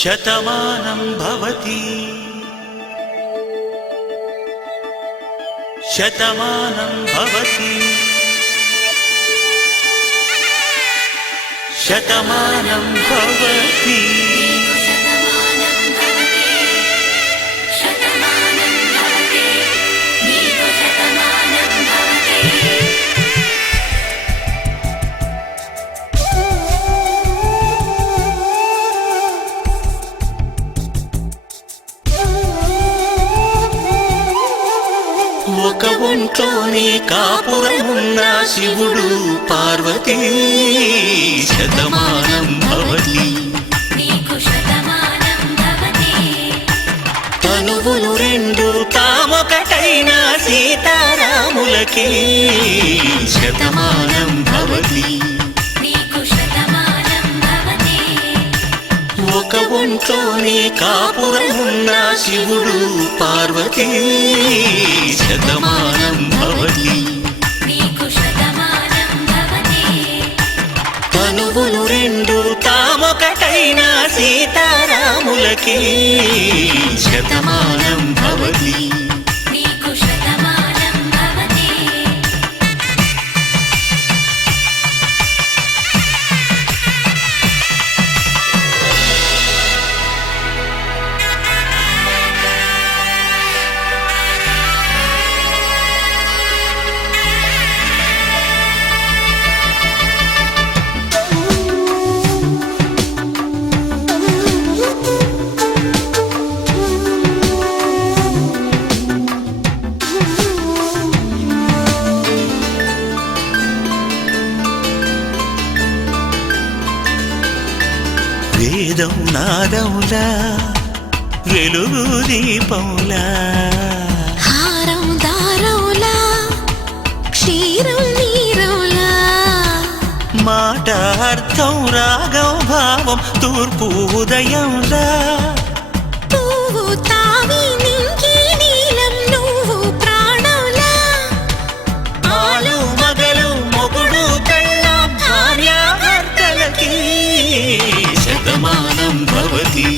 శతమానం భవతి శతమానం భవతి శతమానం భవతి ఒక ఒంట్లోనే కాపురమున్న శివుడు పార్వతీ శతమానం భవతి తనువులు రెండు తామొకటైన సీతారాములకి శతమానం భవతి ఒక ఒంట్లోనే కాపురమున్న శివుడు పార్వతీ శతమానం భవతి తనువులు రెండు తామొకటైన సీతారాములకి శతమానం భవతి వేదం నాదములా వెలుగు దీపములా హారం దారములా క్షీరం నీరములా మాట అర్థం రాగం భావం తూర్పు ఉదయంలా పువ్వు తావి నింగి నీలం నువ్వు ప్రాణంలా ఆలు మగలు మొగుడు పెళ్ళాం భార్యాభర్తలకి శతమానం భవతి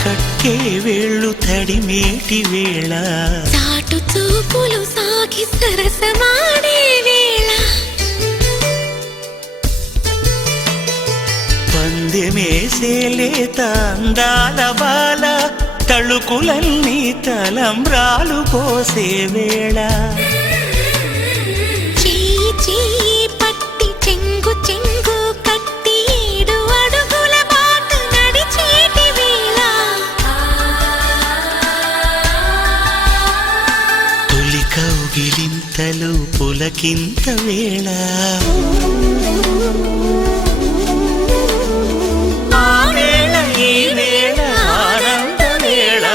కట్టే వేళ్ళు తడిమేటి వేళ చాటు చూపులు సాగి సరసమాడే వేళ పందెమేసే లేత అందాల బాల తళుకులన్నీ తలంబ్రాలు పోసే వేళ చెయ్యి చెయ్యి పట్టి చెంగు చెంగు కట్టి ఏడు అడుగుల బాటు నడిచేటి వేళ తొలి కౌగిలింతలు పులకింత వేళ ఆ వేళ ఈ వేళ ఆనంద వేళ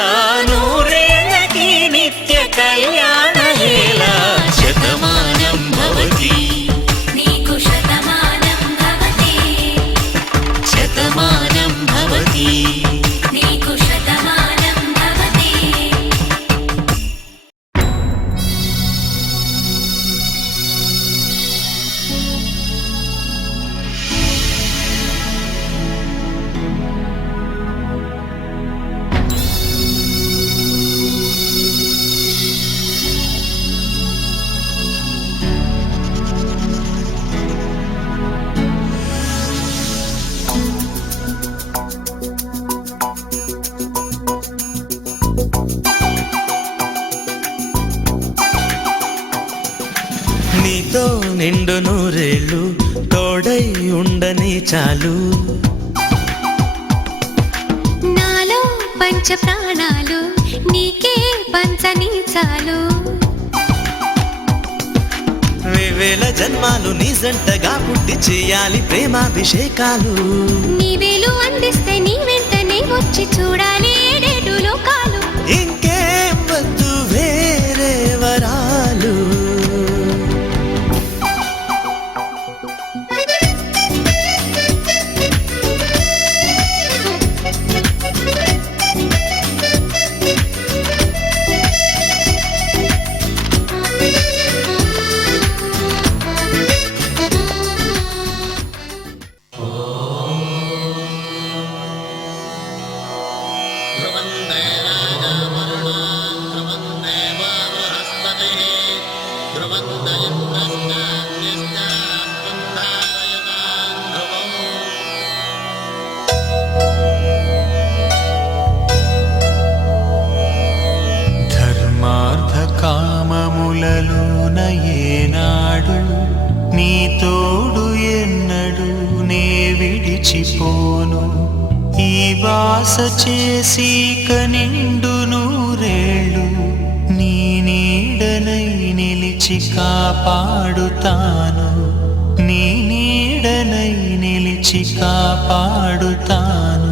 నూరేళ్ళకి నిత్య కళ్యాణ వేళ శతమానం భవతి శతమానం భవతి నీతో నిండు నూరేళ్ళు తోడై ఉండని చాలు. నాలో పంచ ప్రాణాలు నీకే పంచని చాలు. వేవేల జన్మాలు నీ జంటగా పుట్టి చేయాలి ప్రేమాభిషేకాలు. నీవేలు అందిస్తే నీ వెంటనే వచ్చి చూడాలి ఏడేడు లోకాలు. ఇంకేం వద్దు వేరే వరాలు. ధర్మార్థ కామములలోన ఏనాడు నీ తోడు ఎన్నడు నే విడిచిపోను. ఈ వాస చేసి కనిండు నూరేళ్ళు నీ నీడనై నిలిచి కాపాడుతాను. నీ నీడనై నిలిచి కాపాడుతాను.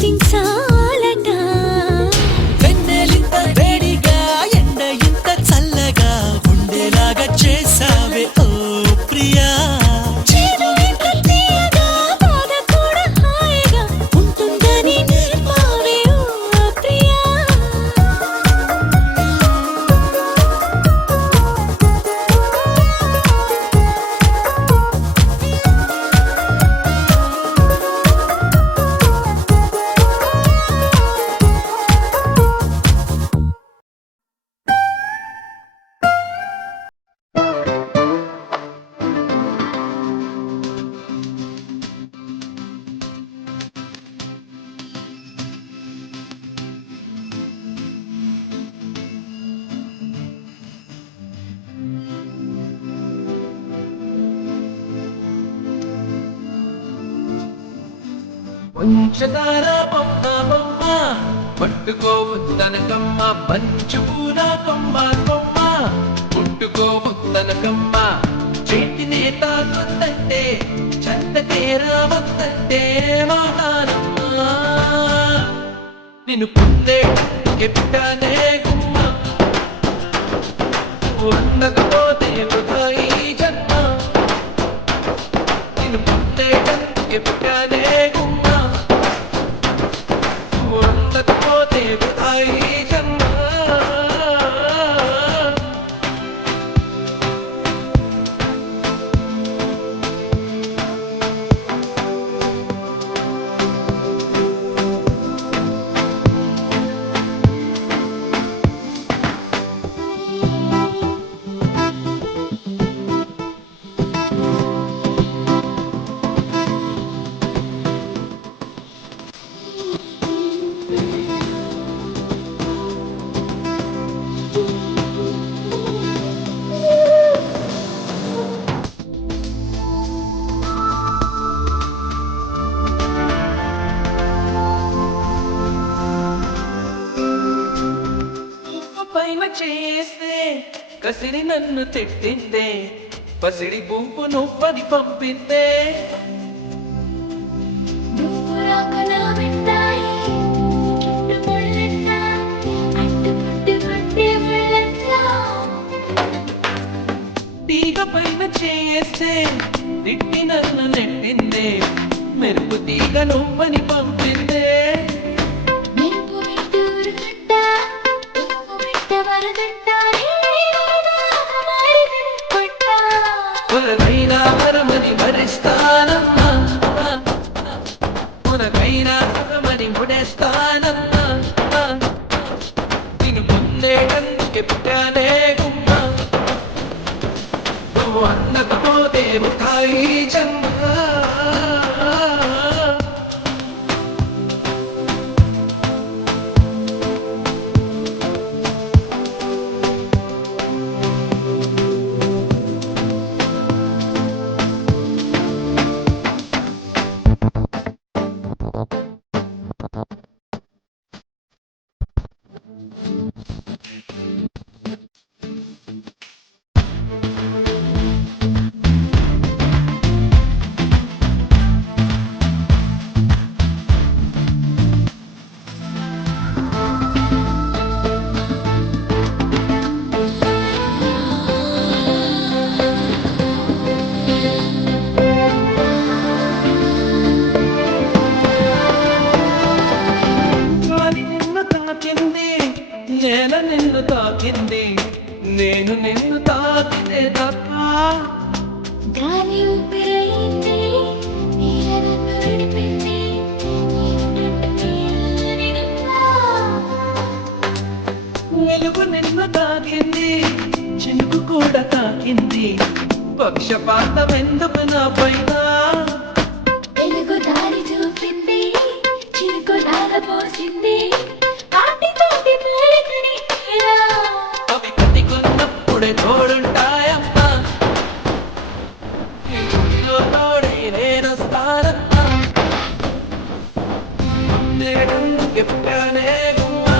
కురిపించాలట వెన్నెలింత వేడిగా ఎండ ఇంత చల్లగా ఉండేలాగా చేసావే ఓ ప్రియా చేదు ఇంత తీయగా బాధ కూడా హాయిగా ఉంటుందని నేర్పావే ఓ ప్రియా పంచదార బొమ్మ బొమ్మ పట్టుకోవద్దనకమ్మ మంచు పూల కొమ్మ కొమ్మ పుట్టుకోవద్దనకమ్మ చేతినే తాకొద్దంటే చందకే రావద్దంటే మాటానమ్మా నిన్ను పొందే ఎప్పుటానే గుమ్మ అందకపోతే వృధా ఈ జన్మ నిన్ను పొందే ఎప్పుటానే గుమ్మ అందకపోతే వృధా ఈ జన్మ పైన చేస్తే కసిరి నన్ను తిట్టిందే పసిడి గుంపు నువ్వని పంపిందే నువ్వు రాక నా వెంటాయి చుట్టు ముళ్ళంట అడ్డుపట్టు పట్టే ముళ్ళంట తీగ పైన చేస్తే తిట్టి నన్ను నెట్టిందే మెరుపు తీగ నువ్వని పంపిందే మెరుపు విట్టూరు కట్ట ఉప్పు విట్ట వరదంట మారి కొట్ట కొనకైనా వరమని భరిస్తానమ్మా కొనకైనా సగమని ముడేస్తానమ్మా నిన్ను పొందేటందుకే పుట్టానే గుమ్మ నువ్వు అందకపోతే ముఖాయి జన్మ నేల నిన్ను తాకింది నేను నిన్ను తాకితే తప్ప గాలి ఊపిరైంది నీల నన్ను విడిపింది వెలుగు నిన్ను తాకింది చినుకు కూడా తాకింది పక్షపాతం ఎందుకు నా పైన వెలుగు దారి చూపింది చిరుకు పోసింది కాటితోటి పోలికని అవి కట్టుకున్నప్పుడే తోడుంటాయమ్మా నీ గుడిలో తోడే నేనొస్తానమ్మా నేడు ఎప్పుడే గుమ్మా